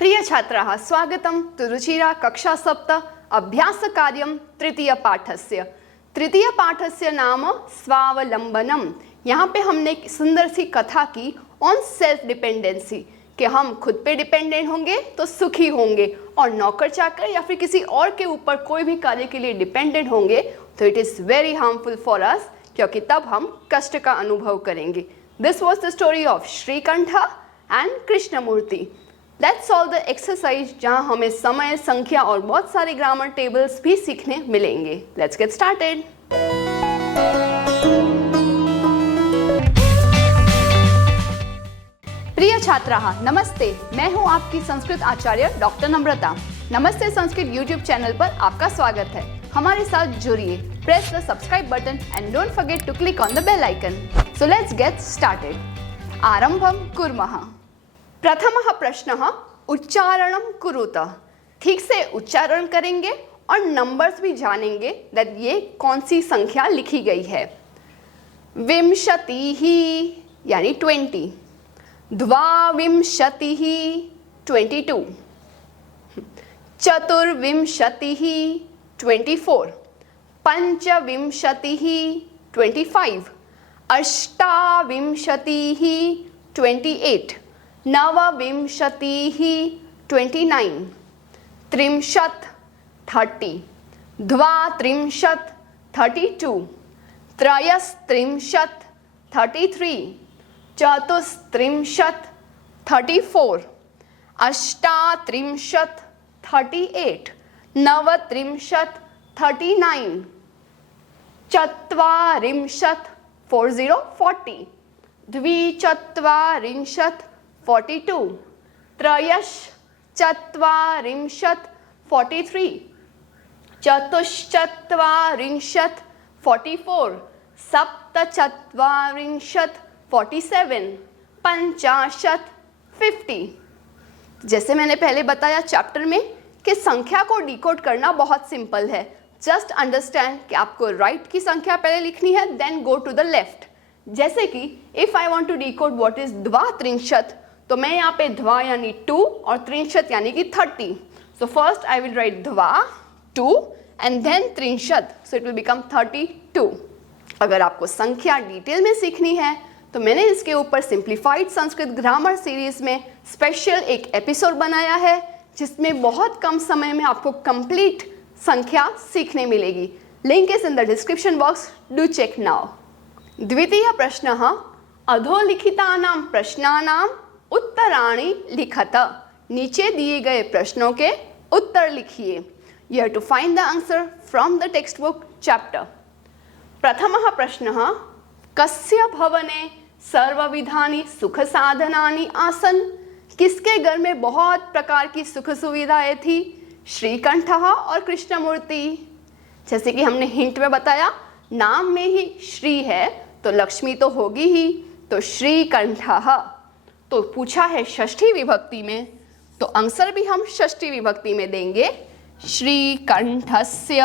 प्रिय छात्राः, स्वागतं तु रुचिरा कक्षा 7 अभ्यासकार्यं तृतीयपाठस्य नाम स्वावलंबनम। यहाँ पे हमने एक सुंदर सी कथा की ऑन सेल्फ डिपेंडेंसी कि हम खुद पे डिपेंडेंट होंगे तो सुखी होंगे, और नौकर चाकर या फिर किसी और के ऊपर कोई भी कार्य के लिए डिपेंडेंट होंगे तो it is very harmful for us, क्योंकि तब हम कष्ट का अनुभव करेंगे। This was the story of Shrikanth and Krishnamurthy. Let's solve the exercise, जहाँ हमें समय, संख्या और बहुत सारे ग्रामर टेबल्स भी सीखने मिलेंगे। Let's get started. प्रिय छात्राः, नमस्ते। मैं हूँ आपकी संस्कृत आचार्य डॉक्टर नम्रता। नमस्ते संस्कृत यूट्यूब चैनल पर आपका स्वागत है। हमारे साथ जुड़िए। Press the subscribe button and don't forget to click on the bell icon. So let's get started. आरंभं कुर्मः। प्रथमः प्रश्नः उच्चारणं कुरुत। ठीक से उच्चारण करेंगे और नंबर्स भी जानेंगे दैट ये कौन सी संख्या लिखी गई है। विंशतिः यानी 20, द्वाविंशतिः 22, चतुर्विंशतिः 24, पंचविंशतिः 25, अष्टाविंशतिः 28, नवविंशतिः 29, त्रिंशत् 30, द्वात्रिंशत् 32, त्रयस्त्रिंशत् 33, चतुस्त्रिंशत् 34, अष्टात्रिंशत् 38, नवत्रिंशत् 39, चत्वारिंशत् 40, द्विचत्वारिंशत् 42, त्रयश्चत्वारिंशत् 43, चतुश्चत्वारिंशत् 44, सप्तचत्वारिंशत् 47, पंचाशत् 50। जैसे मैंने पहले बताया चैप्टर में कि संख्या को डिकोड करना बहुत सिंपल है। जस्ट अंडरस्टैंड कि आपको राइट की संख्या पहले लिखनी है, then go to the left. जैसे कि if I want to decode what is द्वात्रिंशत्, तो मैं यहाँ पे ध्वा यानी 2 और त्रिंशत् यानी कि 30। So first I will write ध्वा 2 एंड देन त्रिंशत्, सो इट विल बिकम 32। अगर आपको संख्या डिटेल में सीखनी है तो मैंने इसके ऊपर सिंप्लीफाइड संस्कृत ग्रामर सीरीज में स्पेशल एक एपिसोड बनाया है, जिसमें बहुत कम समय में आपको कंप्लीट संख्या सीखने मिलेगी। Link is in the description box, do check now. द्वितीय प्रश्नः अधोलिखितानां प्रश्नानां उत्तराणि लिखत। नीचे दिए गए प्रश्नों के उत्तर लिखिए। You have to find the answer from the textbook chapter. प्रथमः प्रश्नः कस्य भवने सर्वविधानि सुख साधनानि आसन्। किसके घर में बहुत प्रकार की सुख सुविधाएं थी? श्रीकंठ और कृष्णमूर्ति। जैसे कि हमने हिंट में बताया, नाम में ही श्री है तो लक्ष्मी तो होगी ही, तो श्रीकंठ। तो पूछा है षष्ठी विभक्ति में, तो आंसर भी हम षष्ठी विभक्ति में देंगे, श्रीकंठस्य।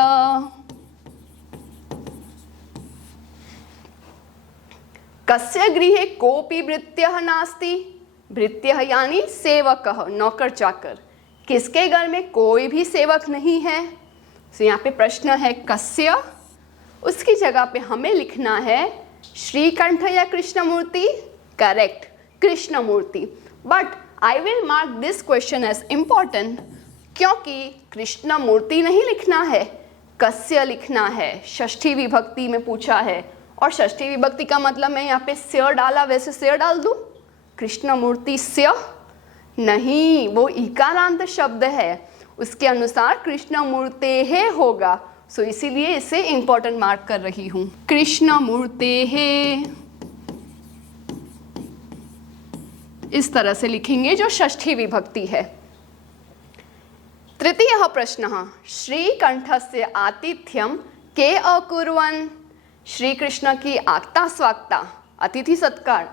कस्य गृहे कोपि भृत्यः नास्ति। भृत्यः यानी सेवकः, नौकर चाकर। किसके घर में कोई भी सेवक नहीं है? तो यहाँ पे प्रश्न है कस्य, उसकी जगह पे हमें लिखना है श्रीकंठ या Krishnamurthy. Correct, Krishnamurthy. But I will mark this question as important, क्योंकि कृष्णमूर्ति नहीं लिखना है, कस्य लिखना है। षष्ठी विभक्ति में पूछा है, और षष्ठी विभक्ति का मतलब मैं यहाँ पे स्य डाला वैसे स्य डाल दूँ? कृष्णमूर्ति स्य नहीं, वो इकारांत शब्द है, उसके अनुसार कृष्णमूर्ते है होगा। सो इसीलिए इसे इंपॉर्टेंट मार्क कर रही हूँ। कृष्णमूर्ते है इस तरह से लिखेंगे जो षष्ठी विभक्ति है। तृतीयः प्रश्नः श्रीकंठस्य आतिथ्यं के अकुर्वन्। श्री कृष्ण की आगता स्वागता, अतिथि सत्कार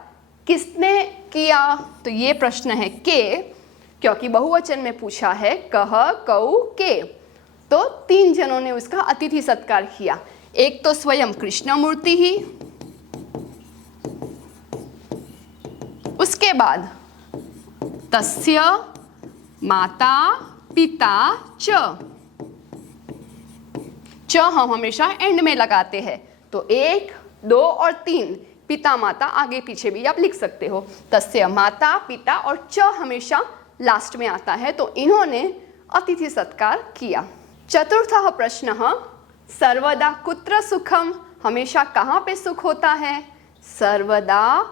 किसने किया? तो ये प्रश्न है के, क्योंकि बहुवचन में पूछा है कह, कऊ, के, तो 3 जनों ने उसका अतिथि सत्कार किया। एक तो स्वयं कृष्णमूर्ति ही, उसके बाद तस्य माता पिता च हम हमेशा एंड में लगाते हैं, तो 1, 2 और 3 पिता माता आगे पीछे भी आप लिख सकते हो। तस्य माता पिता और च हमेशा लास्ट में आता है, तो इन्होंने अतिथि सत्कार किया। चतुर्थः प्रश्नः सर्वदा कुत्र सुखम, हमेशा कहाँ पे सुख होता है? सर्वदा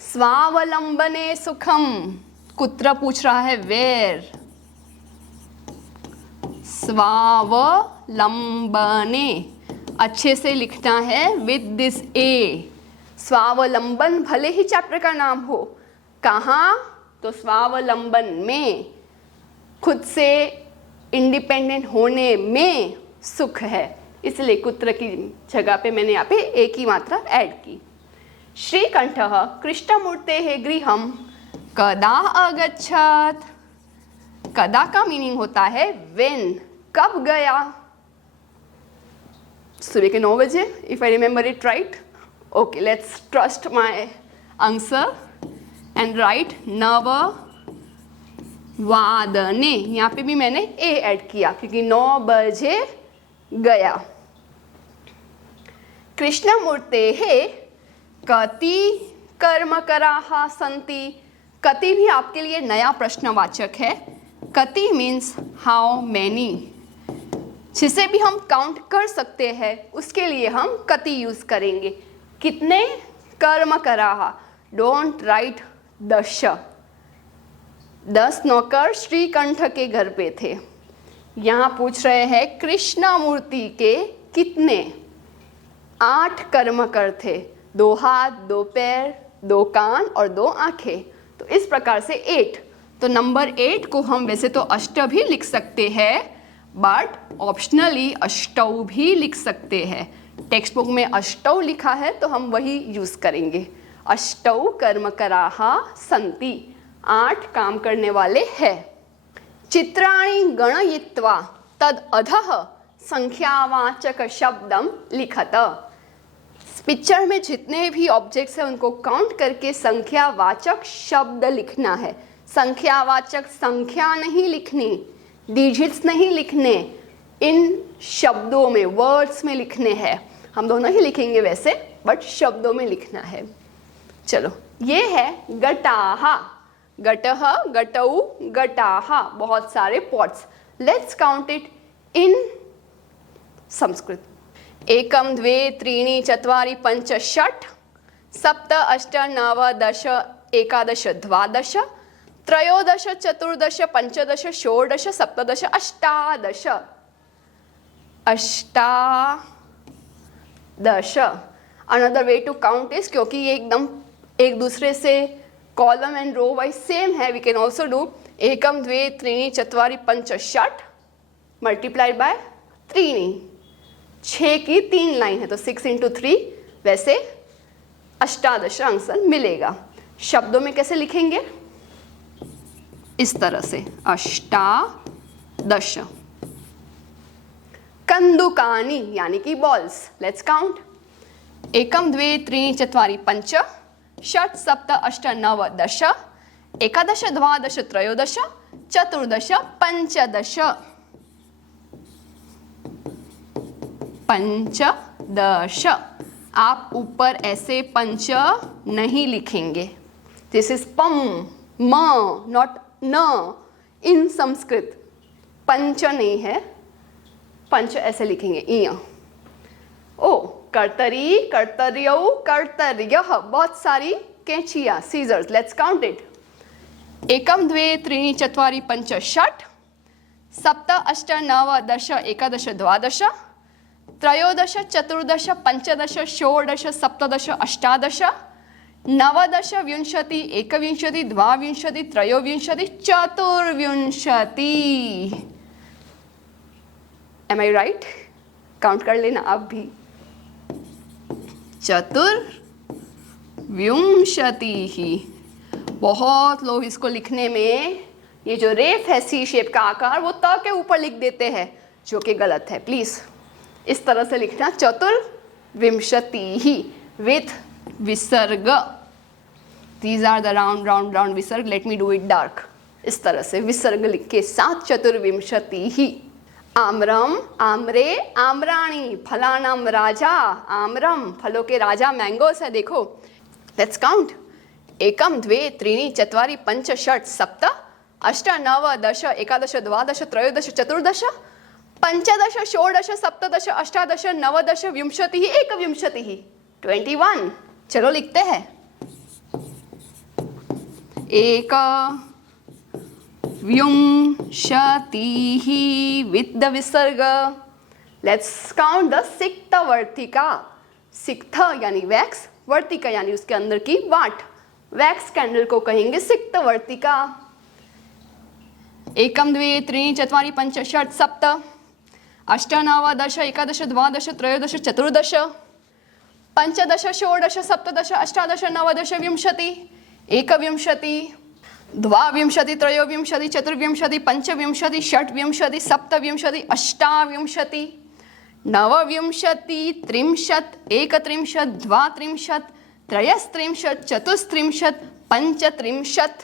स्वावलंबने सुखम। कुत्र पूछ रहा है, वेर। स्वावलंबने अच्छे से लिखना है विद दिस ए। स्वावलंबन भले ही चैप्टर का नाम हो, कहाँ? तो स्वावलंबन में, खुद से इंडिपेंडेंट होने में सुख है, इसलिए कुत्र की जगह पे मैंने यहाँ पे एक ही मात्रा ऐड की। श्रीकंठः कृष्णमूर्तेः गृहं कदा अगच्छत्। कदा का मीनिंग होता है व्हेन, कब गया? सुबह के 9 बजे, if I remember it right. Okay, let's trust my answer and right नववादने। यहाँ पे भी मैंने ए ऐड किया क्योंकि 9 बजे गया। कृष्णमूर्तेः कति कर्मकराः सन्ति। कति भी आपके लिए नया प्रश्नवाचक है। कति मीन्स हाउ मैनी, जिसे भी हम काउंट कर सकते हैं उसके लिए हम कति यूज करेंगे। कितने? कर्मकराः, डोंट राइट दश। 10 नौकर श्रीकंठ के घर पे थे। यहाँ पूछ रहे हैं कृष्णमूर्ति के कितने? 8 कर्मकर थे, 2 हाथ, 2 पैर, 2 कान और 2 आंखें, तो इस प्रकार से 8। तो नंबर 8 को हम वैसे तो अष्ट भी लिख सकते हैं, बट ऑप्शनली अष्टौ भी लिख सकते हैं। टेक्स्ट बुक में अष्टौ लिखा है तो हम वही यूज करेंगे। अष्टौ कर्मकराः सन्ति, 8 काम करने वाले हैं। चित्राणि गणयित्वा तद अधः संख्यावाचक शब्दम लिखत। पिक्चर में जितने भी ऑब्जेक्ट्स हैं उनको काउंट करके संख्यावाचक शब्द लिखना है। संख्यावाचक संख्या नहीं लिखनी, डिजिट्स नहीं लिखने, इन शब्दों में, वर्ड्स में लिखने हैं। हम दोनों ही लिखेंगे वैसे, बट शब्दों में लिखना है। चलो, ये है घटाः, घटः, घटौ, घटाः, बहुत सारे pots. Let's count it in Sanskrit. 1, 2, 3, 4, 5, 6, 7, 8, 9, 10, 11, 12, 13, 14, 15, 16, 17, 18, 18। Another way to count is, क्योंकि ये एकदम एक दूसरे से column and row wise same है, we can also do 1, 2, 3, 4, 5, 6 multiplied by 3। 6 की 3 लाइन है तो 6 × 3, वैसे 18 आंसर मिलेगा। शब्दों में कैसे लिखेंगे? इस तरह से 18। कंदुकानी यानी कि बॉल्स। Let's count 1, 2, 3, 4, 5, 6, 7, 8, 9, 10, 11, 12, 13, 14, 15। 15। आप ऊपर ऐसे पंच नहीं लिखेंगे। दिस इज पम, म, नॉट न इन संस्कृत। पंच नहीं है, पंच ऐसे लिखेंगे इया। ओ, कर्तरी, कर्तर्यौ, कर्तर्यः, बहुत सारी कैंचियाँ, seizures. Let's count it 1, 2, 3, 4, 5, 6, 7, 8, 9, 10, 11, 12, 13, 14, 15, 16, 17, 18, 19, 20, 21, 22, 23, 24। Am I right? Count कर लेना आप भी। 24। बहुत लोग इसको लिखने में ये जो रेफ है सी शेप का आकार वो त के ऊपर लिख देते हैं, जो कि गलत है। प्लीज इस तरह से लिखना 24 विथ विसर्ग। These are the round विसर्ग. Let me do it dark. इस तरह से विसर्ग के साथ चतुर्विंशति ही। आम्रम, आम्रे, आम्राणी, फलानाम राजा, आम्रम फलों के राजा मैंगोस है। देखो, लेट्स काउंट। एकम द्वे त्रीणि चत्वारि पंच षट् सप्त अष्ट नव दश एकादश द्वादश त्रयोदश चतुर्दश पंचदश षोडश सप्तदश अष्टादश नवदश विंशतिः एकविंशतिः 21। चलो लिखते हैं। एक विंशतिः विथ द विसर्ग। लेट्स काउंट द सिक्त वर्तिका। सिक्त यानी वैक्स, वर्तिका यानी उसके अंदर की वाट। वैक्स कैंडल को कहेंगे सिक्त वर्तिका। एकम द्वे त्रीणि चत्वारि पंच षट् सप्त अष्ट नव दश एकादश द्वादश त्रयोदश चतुर्दश पंचदश षोडश सप्तदश अष्टादश नवदश विंशति एकविंशति द्वाविंशति त्रयोविंशति चतुर्विंशति पंचविंशति षट्विंशति सप्तविंशति अष्टाविंशति नवविंशति त्रिंशत् एकत्रिंशत् द्वात्रिंशत् त्रयस्त्रिंशत् चतुस्त्रिंशत् पंचत्रिंशत्।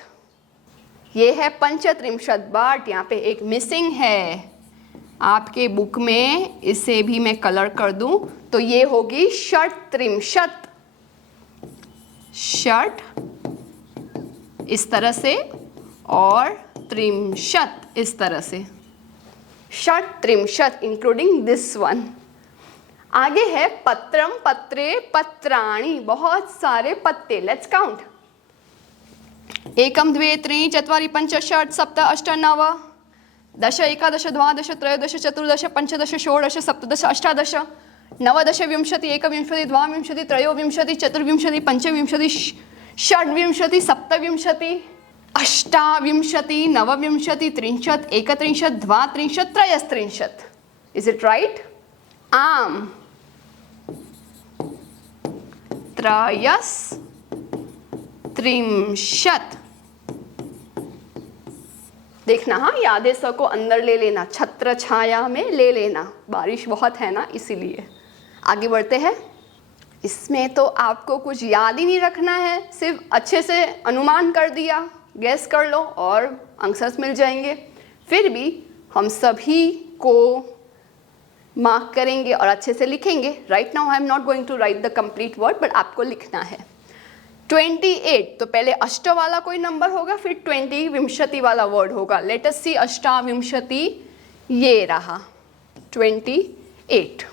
ये है पंचत्रिंशत्, बट यहाँ पे एक मिसिंग है आपके बुक में। इसे भी मैं कलर कर दूं तो ये होगी षट्त्रिंशत्। षट इस तरह से और त्रिंशत् इस तरह से। षट्त्रिंशत् इंक्लूडिंग दिस वन। आगे है पत्रम, पत्रे, पत्राणि, बहुत सारे पत्ते। Let's count. एकम द्वे त्रीणि चत्वारि पंच षट् सप्त अष्ट नव दश एकादश द्वादश त्रयोदश चतुर्दश पंचदश षोडश सप्तदश अष्टादश नवदश विंशति एकविंशति द्वाविंशति त्रयोविंशति चतुर्विंशति पंचविंशति षड्विंशति सप्तविंशति अष्टाविंशति नवविंशति त्रिंशत् एकत्रिंशत् द्वात्रिंशत् त्रयस्त्रिंशत्। Is it right? आम त्रयस्त्रिंशत्। देखना, हाँ, यादें को अंदर ले लेना, छत्र छाया में ले लेना। बारिश बहुत है ना, इसीलिए। आगे बढ़ते हैं। इसमें तो आपको कुछ याद ही नहीं रखना है, सिर्फ अच्छे से अनुमान कर दिया, गैस कर लो और आंसर्स मिल जाएंगे। फिर भी हम सभी को मार्क करेंगे और अच्छे से लिखेंगे। Right now I am not going to write the complete word, but आपको लिखना है। 28, तो पहले अष्ट वाला कोई नंबर होगा, फिर 20 विंशति वाला वर्ड होगा। लेट अस सी अष्टाविंशति, ये रहा 28।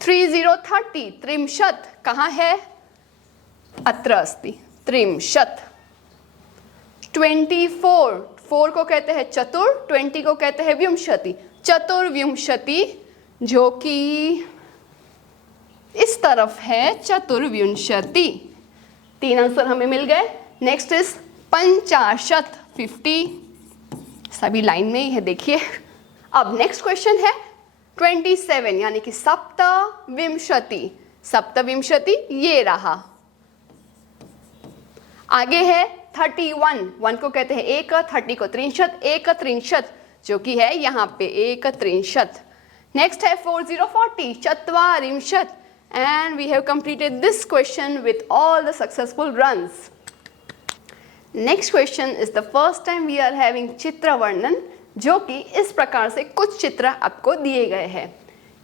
30 त्रिंशत् कहाँ है? अत्र अस्ति त्रिंशत्। 24, 4 को कहते हैं चतुर, 20 को कहते हैं विंशति। चतुर्विंशति जो कि इस तरफ है, चतुर्विंशति। 3 आंसर हमें मिल गए। नेक्स्ट इज 50, 50, सभी लाइन में ही है, देखिए। अब नेक्स्ट क्वेश्चन है 27 यानी कि सप्तविंशति। सप्तविंशति ये रहा। आगे है 31, 1 को कहते हैं एक, 30 को त्रिंशत्, एक त्रिंशत् जो कि है यहाँ पे एक त्रिंशत्। नेक्स्ट है 40 चत्वारिंशत्। And we have completed this question with all the successful runs. Next question is the first time we are having चित्र वर्णन, जो कि इस प्रकार से कुछ चित्र आपको दिए गए हैं।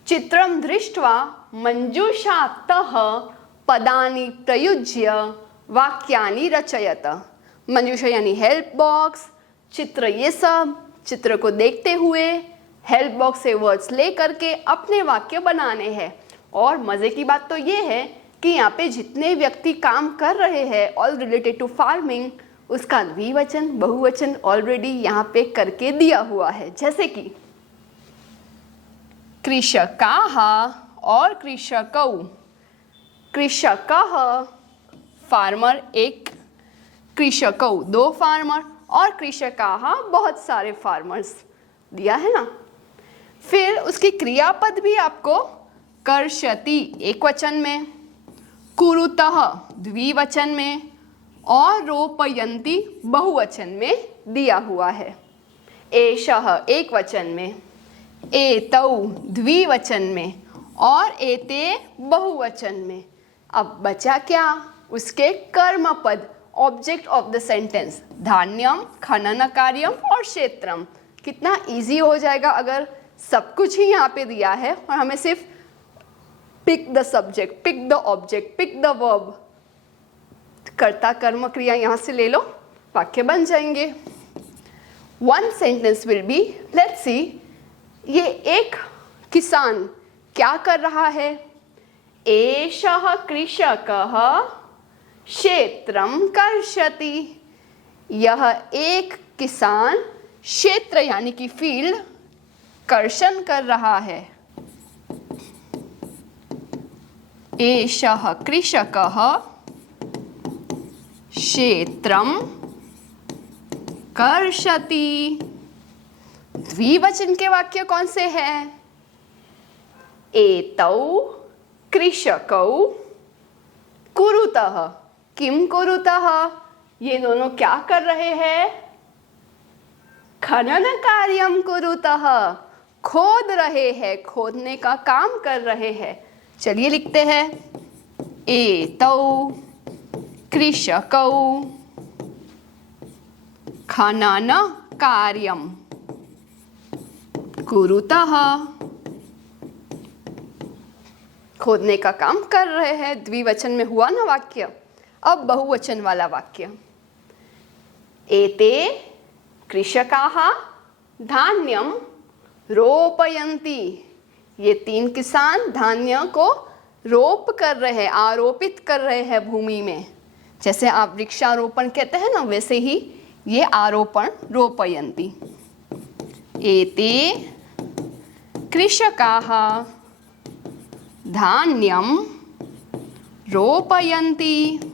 चित्रम दृष्ट्वा मंजूषातः पदानि प्रयुज्य वाक्यानि रचयत। मंजूषा यानी हेल्प बॉक्स, चित्र ये सब। चित्र को देखते हुए हेल्प बॉक्स से वर्ड्स ले करके अपने वाक्य बनाने हैं। और मज़े की बात तो ये है कि यहाँ पे जितने व्यक्ति काम कर रहे हैं ऑल रिलेटेड टू फार्मिंग, उसका द्विवचन बहुवचन ऑलरेडी यहाँ पे करके दिया हुआ है। जैसे कि कृषकाः और कृषकौ। कृषकः फार्मर एक, कृषकौ 2 फार्मर, और कृषकाः बहुत सारे फार्मर्स दिया है ना। फिर उसकी क्रियापद भी आपको कर्षति एक वचन में, कुरुतः द्विवचन में और रोपयन्ति बहुवचन में दिया हुआ है। एषः एक वचन में, एतौ द्विवचन में और एते बहुवचन में। अब बचा क्या? उसके कर्मपद, ऑब्जेक्ट ऑफ द सेंटेंस, धान्यम, खनन कार्यम और क्षेत्रम। कितना इजी हो जाएगा अगर सब कुछ ही यहाँ पे दिया है और हमें सिर्फ pick the subject, pick the object, pick the verb, कर्ता कर्म क्रिया यहाँ से ले लो, वाक्य बन जाएंगे। One sentence will be, let's see, ये एक किसान क्या कर रहा है? एषः कृषकः क्षेत्रम कर्षति। यह एक किसान क्षेत्र यानी कि फील्ड कर्षण कर रहा है। एषः कृषकः क्षेत्रम कर्षति। द्विवचन के वाक्य कौन से हैं? एतौ कृषकौ कुरुतः किम कुरुतः। ये दोनों क्या कर रहे हैं? खनन कार्यम कुरुतः, खोद रहे हैं, खोदने का काम कर रहे हैं। चलिए लिखते हैं, एतौ कृषकौ खनन कार्यम कुरुतः। खोदने का काम कर रहे हैं। द्विवचन में हुआ ना वाक्य। अब बहुवचन वाला वाक्य, एते कृषकाः धान्यम रोपयन्ति। ये तीन किसान धान्य को रोप कर रहे हैं, आरोपित कर रहे हैं भूमि में। जैसे आप वृक्षारोपण कहते हैं ना, वैसे ही ये आरोपण, रोपयन्ति। एते कृषकाः धान्यम रोपयन्ति।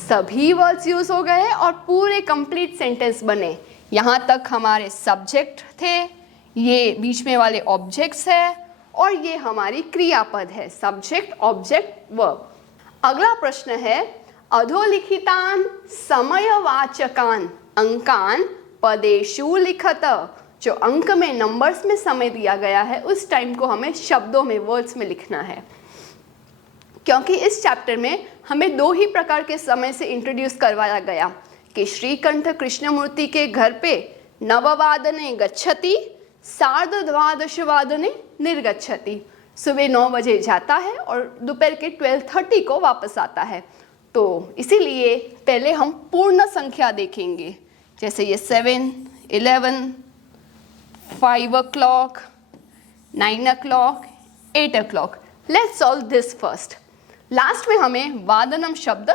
सभी वर्ड्स यूज हो गए और पूरे कंप्लीट सेंटेंस बने। यहाँ तक हमारे सब्जेक्ट थे, ये बीच में वाले ऑब्जेक्ट्स है और ये हमारी क्रियापद है, सब्जेक्ट ऑब्जेक्ट वर्ब। अगला प्रश्न है, अधोलिखितान समयवाचकान अंकान पदेषु लिखत। जो अंक में, नंबर्स में समय दिया गया है, उस टाइम को हमें शब्दों में, वर्ड्स में लिखना है। क्योंकि इस चैप्टर में हमें दो ही प्रकार के समय से इंट्रोड्यूस करवाया गया कि श्रीकंठ कृष्णमूर्ति के घर पे नववादने गच्छति, सार्धद्वादशवादने निर्गच्छति। सुबह 9 बजे जाता है और दोपहर के 12:30 को वापस आता है। तो इसीलिए पहले हम पूर्ण संख्या देखेंगे, जैसे ये 7, 11, 5 o'clock, 9 o'clock, 8 o'clock. Let's solve this first. Last में हमें वादनम शब्द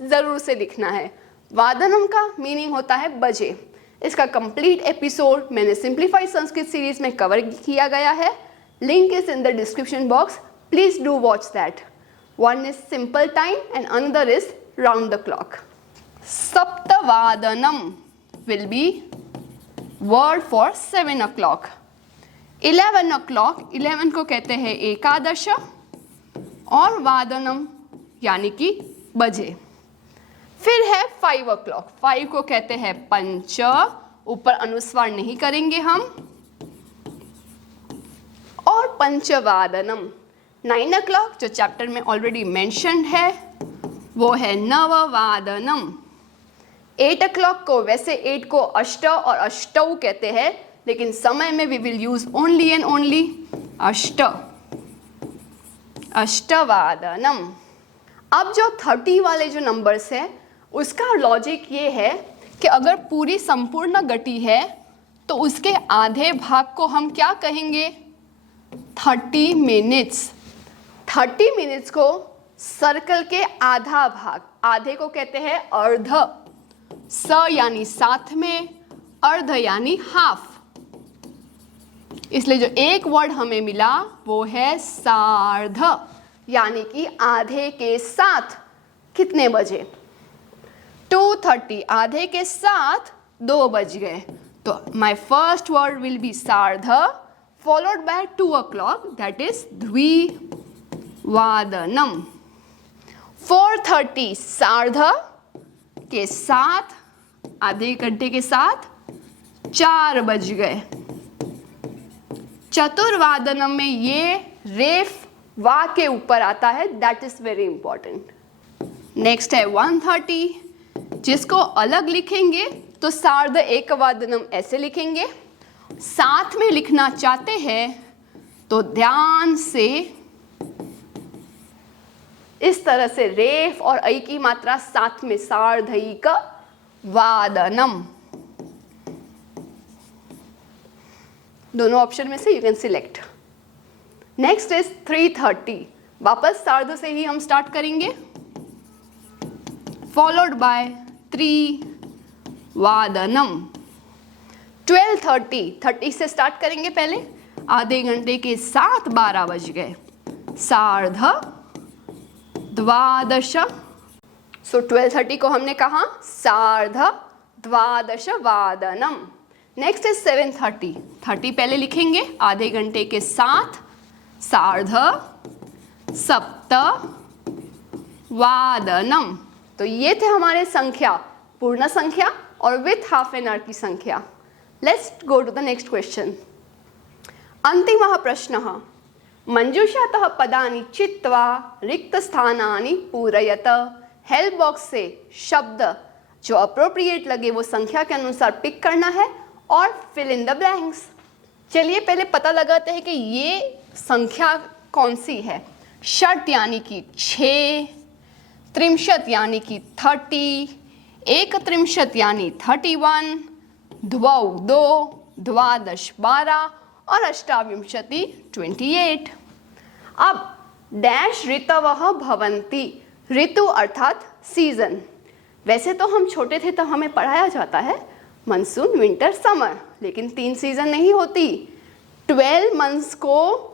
ज़रूर से लिखना है। वादनम का मीनिंग होता है बजे। इसका कंप्लीट एपिसोड मैंने सिंप्लीफाइड संस्कृत सीरीज में कवर किया गया है। Link is in the description box, please do watch that. One is simple time and another is round the clock. सप्तवादनम will be word for 7 o'clock। 11 o'clock, 11 को कहते हैं एकादश और वादनम यानी कि बजे। फिर है 5 o'clock, 5 को कहते हैं पंच, ऊपर अनुस्वार नहीं करेंगे हम। और पंचवादनम 9 o'clock जो चैप्टर में ऑलरेडी मेंशन्ड है वो है नववादनम। 8 o'clock को, वैसे 8 को अष्ट और अष्टौ कहते हैं, लेकिन समय में we will use only and only अष्ट, अष्टवादनम। अब जो 30 वाले जो नंबर्स हैं उसका लॉजिक ये है कि अगर पूरी संपूर्ण गति है तो उसके आधे भाग को हम क्या कहेंगे? 30 मिनट्स। 30 मिनट्स को सर्कल के आधा भाग, आधे को कहते हैं अर्ध। स यानी साथ में, अर्ध यानी हाफ। इसलिए जो एक वर्ड हमें मिला वो है सार्ध, यानी कि आधे के साथ। कितने बजे? 2:30, आधे के साथ 2 बज गए। तो my first word will be सार्ध followed by 2 o'clock, that is द्विवादनम। 4:30 सार्ध के साथ, आधे घंटे के साथ 4 बज गए। चतुर्वादनम में ये रेफ वा के ऊपर आता है, that is very important. Next है 130, जिसको अलग लिखेंगे तो सार्ध एकवादनम ऐसे लिखेंगे। साथ में लिखना चाहते हैं तो ध्यान से इस तरह से रेफ और ऐ की मात्रा साथ में, सार्धैक वादनम। दोनों ऑप्शन में से you can select. Next is 330, वापस सार्ध से ही हम स्टार्ट करेंगे, फॉलोड बाय 3 वादनम। 1230, 30 से स्टार्ट करेंगे पहले, आधे घंटे के 7 12 बज गए, सार्ध द्वादश। सो 1230 को हमने कहा सार्ध द्वादश वादनम। नेक्स्ट इज 730, 30 पहले लिखेंगे, आधे घंटे के 7, सार्ध सप्त वादनम। तो ये थे हमारे संख्या, पूर्ण संख्या और विथ हाफ एन आवर की संख्या। Let's go to the next question. अंतिमः प्रश्नः, मंजूषातः पदानि चित्वा रिक्तस्थानानि पूरयत। हेल्प बॉक्स से शब्द जो अप्रोप्रिएट लगे वो संख्या के अनुसार पिक करना है और फिल इन द ब्लैंक्स। चलिए पहले पता लगाते हैं कि ये संख्या कौन सी है। षट यानी कि 6, त्रिंशत यानी कि 30, एकत्रिंशत यानी 31, द्वौ 2, द्वादश 12 और अष्टाविंशति 28। अब डैश ऋतवः भवन्ति, ऋतु अर्थात सीजन। वैसे तो हम छोटे थे तो हमें पढ़ाया जाता है मानसून, विंटर, समर, लेकिन 3 सीजन नहीं होती। 12 मंथ्स को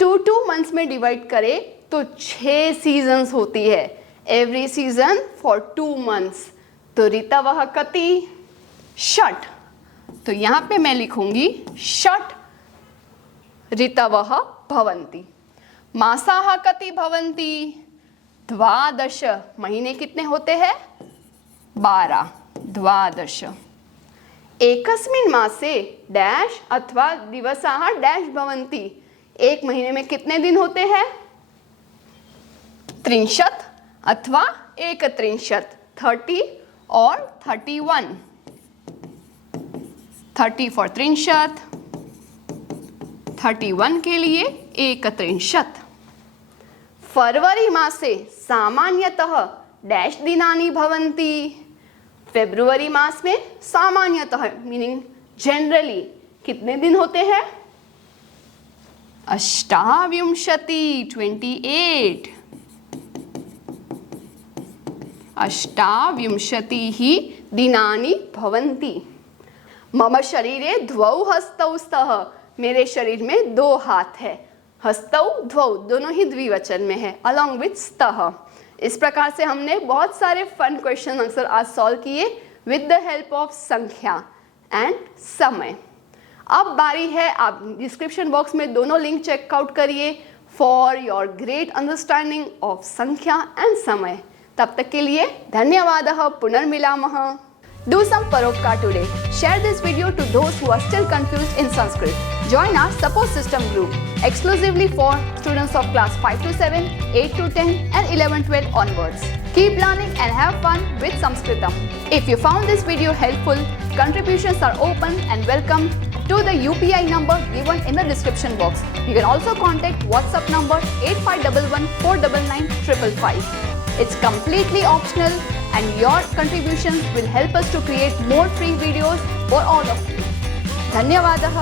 2 मंथ्स में डिवाइड करें तो 6 सीजन्स होती है, एवरी सीजन फॉर 2 मंथ्स। तो ऋतवः कति, षट, तो यहाँ पे मैं लिखूंगी षट ऋतवः भवन्ति। मासाः कति भवन्ति, द्वादश, महीने कितने होते हैं 12, द्वादश। एकस्मिन् मासे डैश अथवा दिवसाः डैश भवन्ति, एक महीने में कितने दिन होते हैं 30 अथवा एकत्रिंशत, 30 और 31। 30 फॉर त्रिंशत, 31 के लिए एकत्रिंशत। फरवरी मासे सामान्यतः डैश दिनानि भवन्ति, फरवरी मास में सामान्यतः मीनिंग जनरली कितने दिन होते हैं अष्टाविंशति, 28, अष्टाविंशतिः दिनानि भवन्ति। मम शरीरे द्वौ हस्तौ स्तः, मेरे शरीर में 2 हाथ है, हस्तौ द्वौ दोनों ही द्विवचन में है, अलॉन्ग विथ स्तः। इस प्रकार से हमने बहुत सारे फन क्वेश्चन आंसर आज सॉल्व किए विद द हेल्प ऑफ संख्या एंड समय। अब बारी है, आप डिस्क्रिप्शन बॉक्स में दोनों लिंक चेकआउट करिए for your great understanding of संख्या एंड समय। तब तक के लिए धन्यवादः, पुनर्मिलामः। Do some paropkar today. Share this video to those who are still confused in Sanskrit. Join our support system group exclusively for students of class 5 to 7, 8 to 10 and 11-12 onwards. Keep learning and have fun with Sanskritam. If you found this video helpful, contributions are open and welcome to the UPI number given in the description box. You can also contact WhatsApp number 8511 499 555. It's completely optional and your contributions will help us to create more free videos for all of you. धन्यवादः।